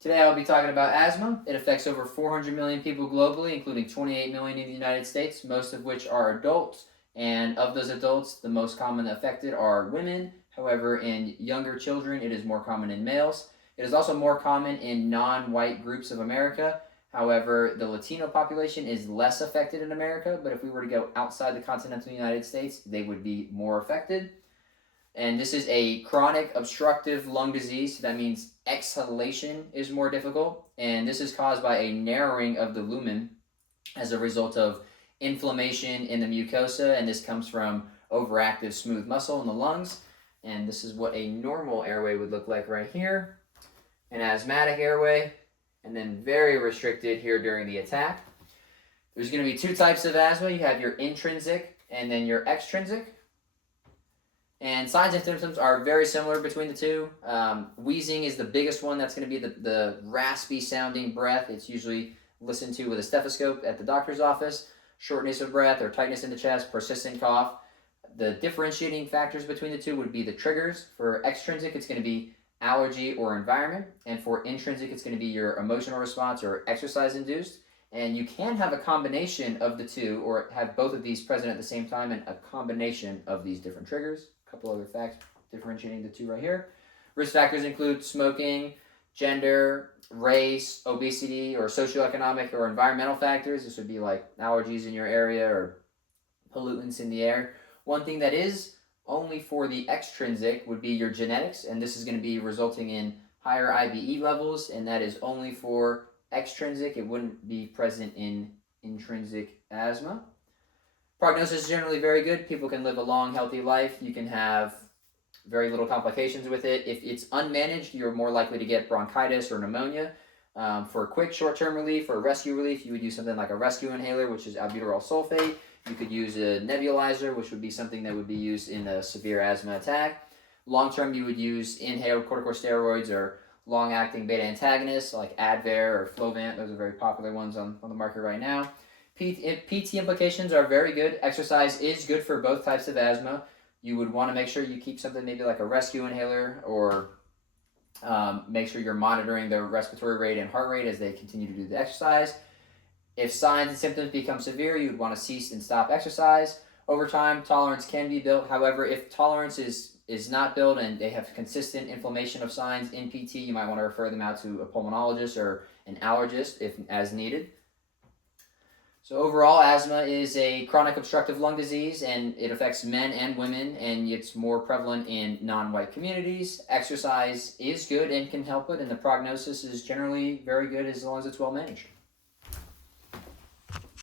Today I'll be talking about asthma. It affects over 400 million people globally, including 28 million in the United States, most of which are adults. And of those adults, the most common affected are women. However, in younger children, it is more common in males. It is also more common in non-white groups of America. However, the Latino population is less affected in America, but if we were to go outside the continental United States, they would be more affected. And this is a chronic obstructive lung disease. That means exhalation is more difficult. And this is caused by a narrowing of the lumen as a result of inflammation in the mucosa. And this comes from overactive smooth muscle in the lungs. And this is what a normal airway would look like right here. An asthmatic airway, and then very restricted here during the attack. There's going to be two types of asthma. You have your intrinsic and then your extrinsic. And signs and symptoms are very similar between the two. Wheezing is the biggest one. That's going to be the raspy sounding breath. It's usually listened to with a stethoscope at the doctor's office. Shortness of breath or tightness in the chest, persistent cough. The differentiating factors between the two would be the triggers. For extrinsic, it's going to be allergy or environment. And for intrinsic, it's going to be your emotional response or exercise induced. And you can have a combination of the two or have both of these present at the same time and a combination of these different triggers. A couple other facts differentiating the two right here. Risk factors include smoking, gender, race, obesity, or socioeconomic or environmental factors. This would be like allergies in your area or pollutants in the air. One thing that is only for the extrinsic would be your genetics, and this is going to be resulting in higher IBE levels, and that is only for extrinsic. It wouldn't be present in intrinsic asthma. Prognosis is generally very good. People can live a long, healthy life. You can have very little complications with it. If it's unmanaged, you're more likely to get bronchitis or pneumonia. For quick short-term relief or rescue relief, you would use something like a rescue inhaler, which is albuterol sulfate. You could use a nebulizer, which would be something that would be used in a severe asthma attack. Long-term, you would use inhaled corticosteroids or long-acting beta antagonists like Advair or Flovant. Those are very popular ones on the market right now. PT implications are very good. Exercise is good for both types of asthma. You would want to make sure you keep something maybe like a rescue inhaler or make sure you're monitoring the respiratory rate and heart rate as they continue to do the exercise. If signs and symptoms become severe, you would want to cease and stop exercise. Over time, tolerance can be built. However, if tolerance is not built and they have consistent inflammation of signs in PT, you might want to refer them out to a pulmonologist or an allergist if as needed. So overall, asthma is a chronic obstructive lung disease, and it affects men and women, and it's more prevalent in non-white communities. Exercise is good and can help it, and the prognosis is generally very good as long as it's well managed.